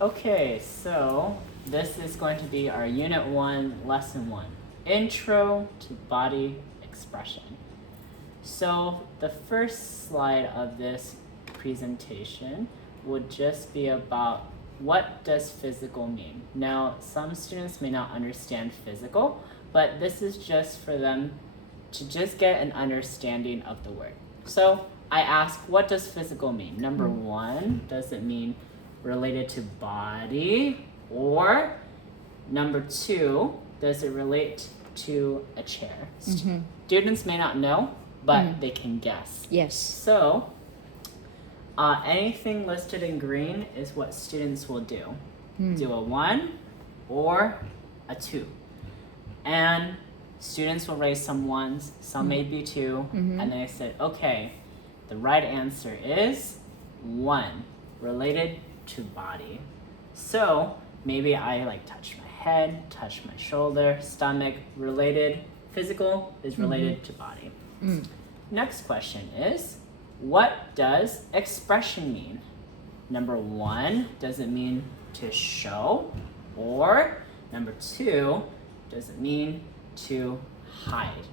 Okay, so this is going to be our Unit 1, Lesson 1, Intro to Body Expression. So the first slide of this presentation would just be about what does physical mean. Now, some students may not understand physical, but this is just for them to just get an understanding of the word. So I ask, what does physical mean? Number one, does it mean related to body? Or number two, does it relate to a chair? Students may not know, but they can guess. Yes. So anything listed in green is what students will do. Do a 1 or a 2. And students will raise some 1s, some may be 2, and they said, okay, the right answer is 1, related to body. So maybe I touch my head, touch my shoulder, stomach, related. Physical is related to body. Next question is, what does expression mean? Number 1, does it mean to show? Or number 2, does it mean to hide?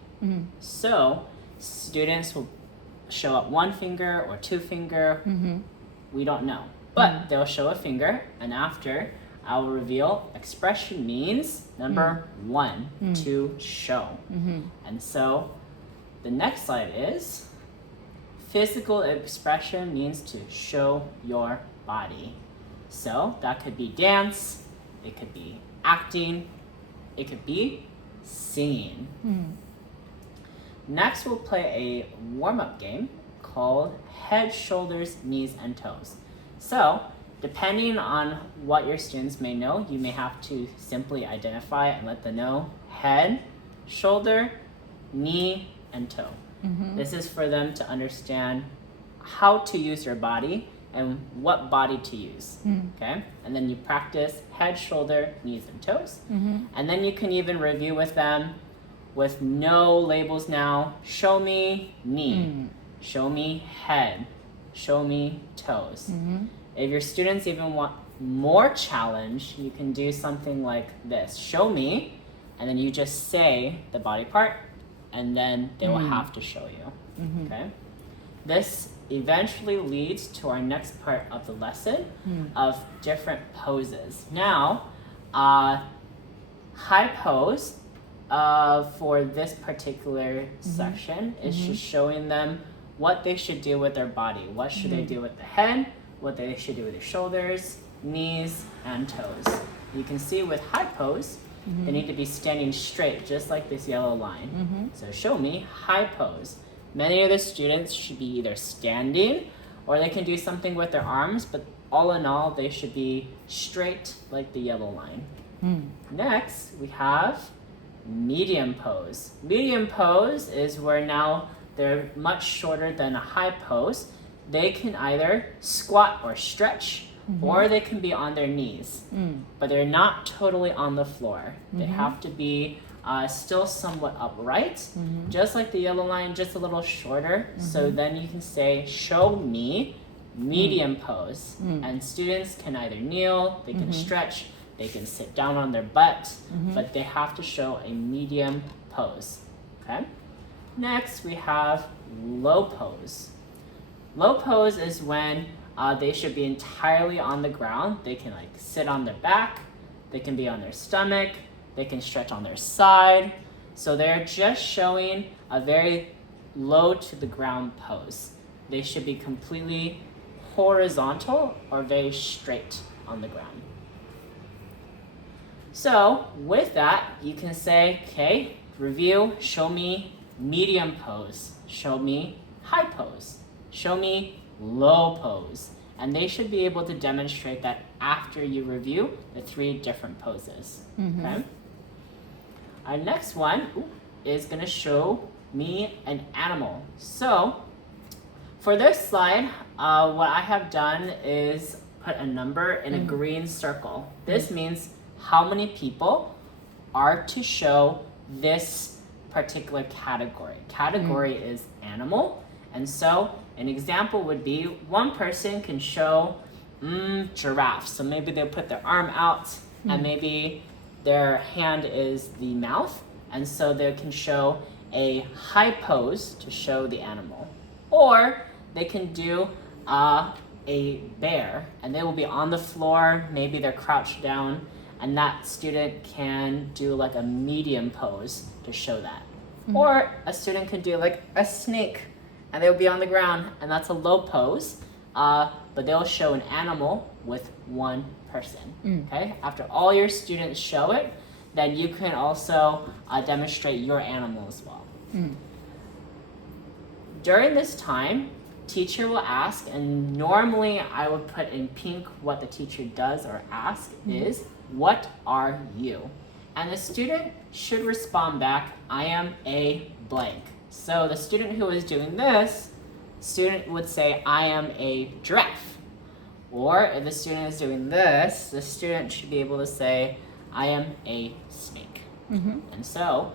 So students will show up 1 finger or 2 finger. We don't know. But they'll show a finger, and after I will reveal expression means number 1, to show. And so the next slide is physical expression means to show your body. So that could be dance, it could be acting, it could be singing. Next, we'll play a warm-up game called Head, Shoulders, Knees, and Toes. So, depending on what your students may know, you may have to simply identify and let them know head, shoulder, knee, and toe. This is for them to understand how to use your body and what body to use. Okay? And then you practice head, shoulder, knees, and toes. And then you can even review with them with no labels now. Show me knee, show me head, show me toes. If your students even want more challenge, you can do something like this. Show me, and then you just say the body part, and then they will have to show you. Okay? This eventually leads to our next part of the lesson of different poses. Now, high pose for this particular section is just showing them what they should do with their body. What should they do with the head, what they should do with their shoulders, knees, and toes. You can see with high pose, they need to be standing straight, just like this yellow line. So show me high pose. Many of the students should be either standing, or they can do something with their arms, but all in all, they should be straight like the yellow line. Next, we have medium pose. Medium pose is where now they're much shorter than a high pose. They can either squat or stretch, or they can be on their knees, but they're not totally on the floor. They have to be still somewhat upright, just like the yellow line, just a little shorter. So then you can say, show me medium pose. And students can either kneel, they can stretch, they can sit down on their butt, but they have to show a medium pose. Okay? Next, we have low pose. Low pose is when they should be entirely on the ground. They can sit on their back, they can be on their stomach, they can stretch on their side. So they're just showing a very low to the ground pose. They should be completely horizontal or very straight on the ground. So with that, you can say, okay, review, show me medium pose, show me high pose, show me low pose. And they should be able to demonstrate that after you review the 3 different poses. Okay? Our next one is going to show me an animal. So for this slide, what I have done is put a number in a green circle. This means how many people are to show this particular category. Category is animal. And so an example would be one person can show giraffe. So maybe they'll put their arm out and maybe their hand is the mouth. And so they can show a high pose to show the animal. Or they can do a bear, and they will be on the floor, maybe they're crouched down, and that student can do like a medium pose to show that. Or a student could do like a snake, and they'll be on the ground, and that's a low pose, but they'll show an animal with one person. Okay? After all your students show it, then you can also demonstrate your animal as well. During this time, teacher will ask, and normally I would put in pink what the teacher does or ask is, what are you? And the student should respond back, I am a blank. So the student who is doing this, student would say, I am a giraffe. Or if the student is doing this, the student should be able to say, I am a snake. And so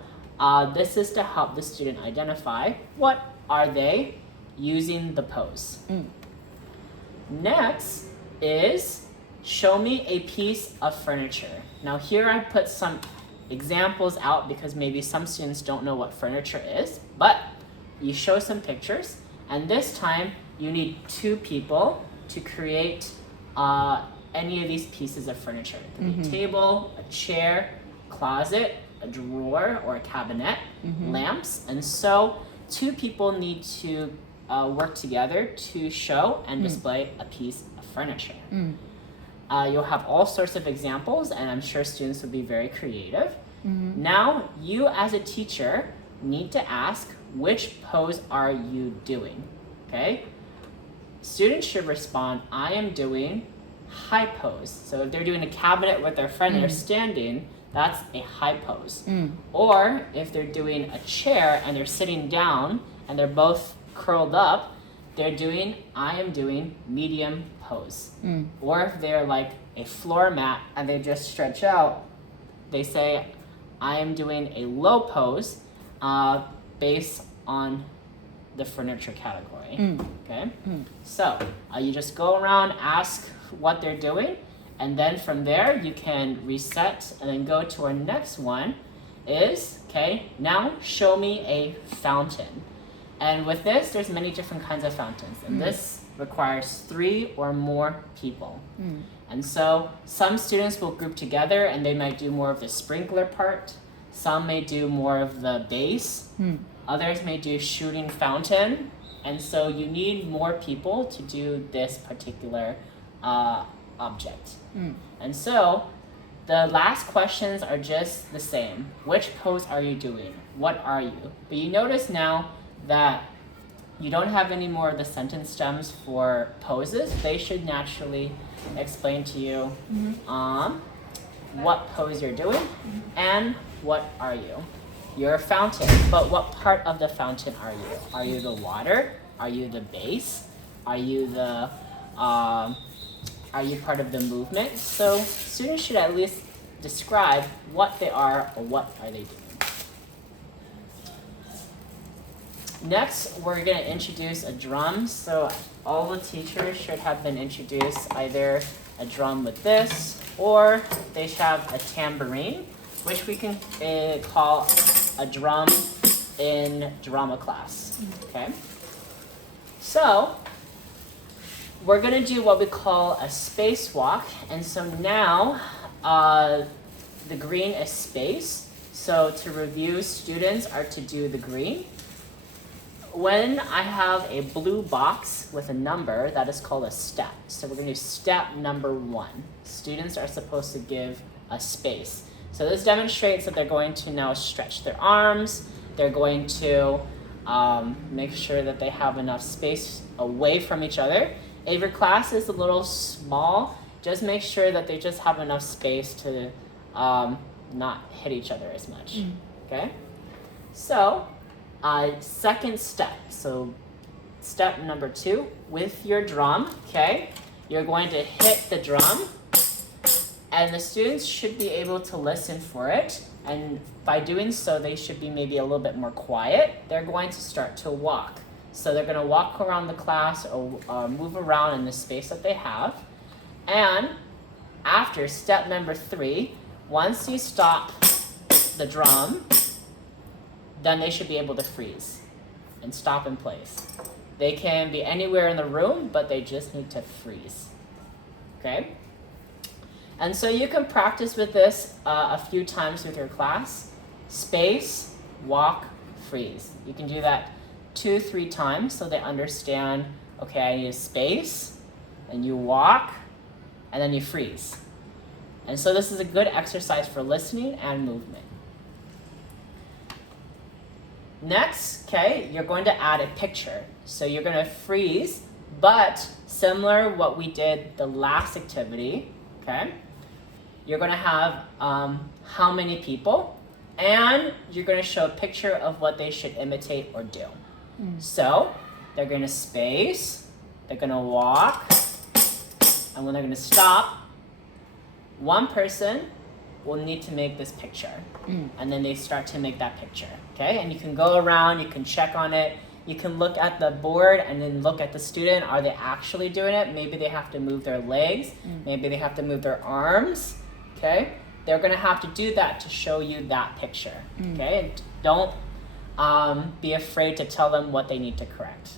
this is to help the student identify what are they using the pose. Next is show me a piece of furniture. Now here I put some examples out because maybe some students don't know what furniture is, but you show some pictures, and this time you need 2 people to create any of these pieces of furniture. It could be a table, a chair, closet, a drawer or a cabinet, lamps, and so 2 people need to work together to show and display a piece of furniture. You'll have all sorts of examples, and I'm sure students will be very creative. Now, you as a teacher need to ask, which pose are you doing? Okay? Students should respond, I am doing high pose. So if they're doing a cabinet with their friend and they're standing, that's a high pose. Or if they're doing a chair and they're sitting down and they're both curled up, they're doing, I am doing medium pose. Or if they're like a floor mat and they just stretch out, they say, I am doing a low pose based on the furniture category. Okay? So you just go around, ask what they're doing, and then from there you can reset and then go to our next one is, okay, now show me a fountain. And with this, there's many different kinds of fountains, and this requires 3 or more people. And so some students will group together and they might do more of the sprinkler part. Some may do more of the base. Others may do shooting fountain. And so you need more people to do this particular object. And so the last questions are just the same. Which pose are you doing? What are you? But you notice now that you don't have any more of the sentence stems for poses. They should naturally explain to you what pose you're doing and what are you. You're a fountain, but what part of the fountain are you? Are you the water? Are you the base? Are you the are you part of the movement? So students should at least describe what they are or what are they doing. Next, we're going to introduce a drum. So all the teachers should have been introduced either a drum with this, or they should have a tambourine, which we can call a drum in drama class. Okay? So we're going to do what we call a spacewalk. And so now the green is space. So to review, students are to do the green. When I have a blue box with a number, that is called a step. So we're going to do step number 1. Students are supposed to give a space. So this demonstrates that they're going to now stretch their arms. They're going to make sure that they have enough space away from each other. If your class is a little small, just make sure that they just have enough space to not hit each other as much. Okay? So second step. So step number 2, with your drum, okay, you're going to hit the drum, and the students should be able to listen for it. And by doing so, they should be maybe a little bit more quiet. They're going to start to walk. So they're going to walk around the class or move around in the space that they have. And after step number 3, once you stop the drum, then they should be able to freeze and stop in place. They can be anywhere in the room, but they just need to freeze. Okay? And so you can practice with this a few times with your class. Space, walk, freeze. You can do that 2-3 times so they understand, okay, I need a space, and you walk, and then you freeze. And so this is a good exercise for listening and movement. Next, okay, you're going to add a picture. So you're going to freeze, but similar what we did the last activity, okay? You're going to have how many people, and you're going to show a picture of what they should imitate or do. So they're going to space, they're going to walk, and when they're going to stop, one person will need to make this picture. And then they start to make that picture, okay? And you can go around, you can check on it, you can look at the board and then look at the student. Are they actually doing it? Maybe they have to move their legs, maybe they have to move their arms, okay? They're gonna have to do that to show you that picture, okay? And don't be afraid to tell them what they need to correct.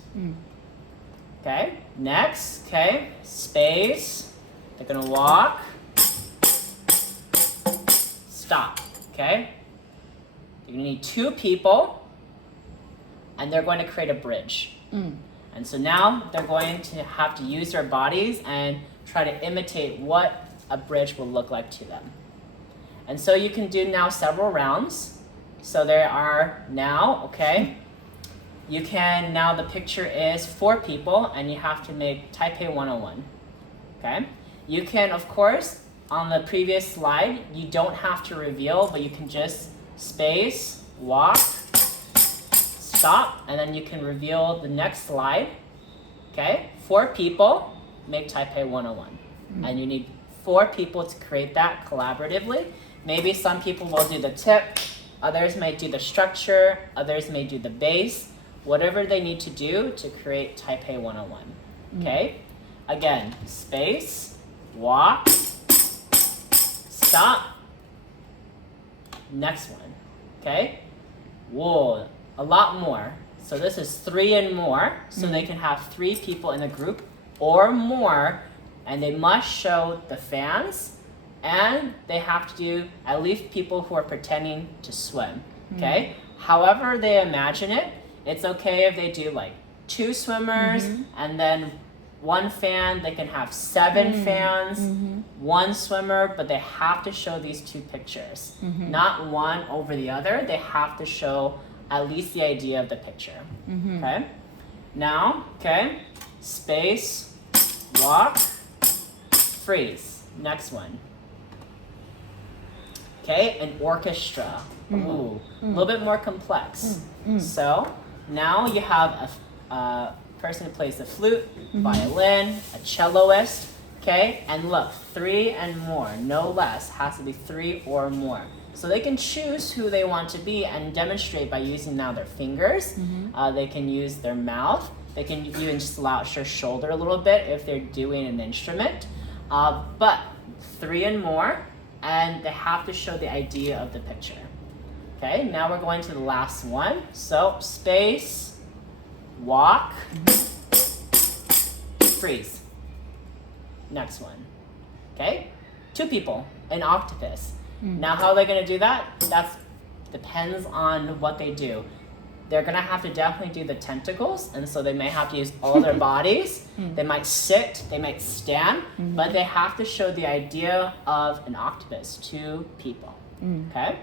Okay, next, okay, space, they're gonna walk, stop, okay? You're gonna need 2 people, and they're going to create a bridge. And so now they're going to have to use their bodies and try to imitate what a bridge will look like to them. And so you can do now several rounds. So there are now, okay, you can, now the picture is 4 people, and you have to make Taipei 101, okay? You can, of course, on the previous slide, you don't have to reveal, but you can just space, walk, stop, and then you can reveal the next slide, okay? 4 people make Taipei 101, and you need 4 people to create that collaboratively. Maybe some people will do the tip, others may do the structure, others may do the base, whatever they need to do to create Taipei 101, okay? Again, space, walk, stop, next one, okay? Whoa, a lot more. So this is 3 and more, so they can have 3 people in a group or more, and they must show the fans, and they have to do at least people who are pretending to swim, okay? However they imagine it, it's okay if they do like 2 swimmers and then 1 fan. They can have 7 fans, 1 swimmer, but they have to show these 2 pictures. Not one over the other. They have to show at least the idea of the picture, okay? Now, okay, space, walk, freeze. Next one. Okay, an orchestra. Ooh, a little bit more complex. So now you have a person who plays the flute, violin, a celloist, okay? And look, 3 and more, no less, has to be 3 or more. So they can choose who they want to be and demonstrate by using now their fingers. They can use their mouth. They can even slouch their shoulder a little bit if they're doing an instrument. But 3 and more, and they have to show the idea of the picture. Okay, now we're going to the last one. So space, walk, freeze. Next one. Okay, 2 people, an octopus. Now how are they gonna do that? That depends on what they do. They're gonna have to definitely do the tentacles, and so they may have to use all their bodies. They might sit, they might stand, but they have to show the idea of an octopus, 2 people, okay?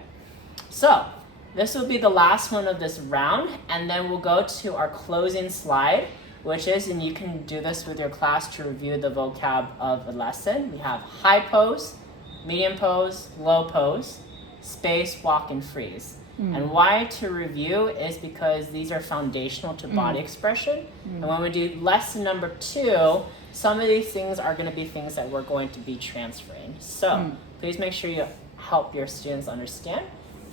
So this will be the last one of this round, and then we'll go to our closing slide, which is, and you can do this with your class to review the vocab of the lesson. We have high pose, medium pose, low pose, space, walk, and freeze. And why to review is because these are foundational to body expression. And when we do lesson number 2, some of these things are going to be things that we're going to be transferring. So please make sure you help your students understand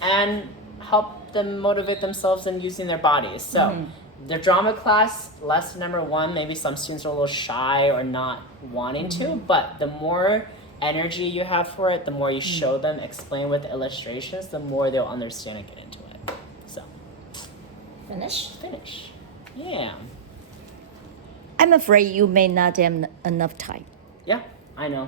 and help them motivate themselves in using their bodies. So the drama class, lesson number 1, maybe some students are a little shy or not wanting to, but the more energy you have for it, the more you show them, explain with illustrations, the more they'll understand and get into it. So, finish. Yeah. I'm afraid you may not have enough time. Yeah, I know.